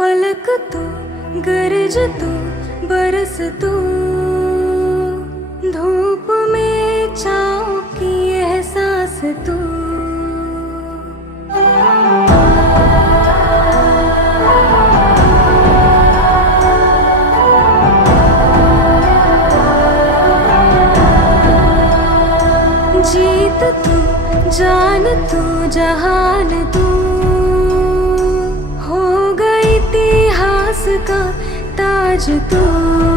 फलक तू, गरज तू, बरस तू, धूप में छाँव की एहसास तू। जीत तू, जान तू, जहान तू, हो गई इतिहास का ताज तू।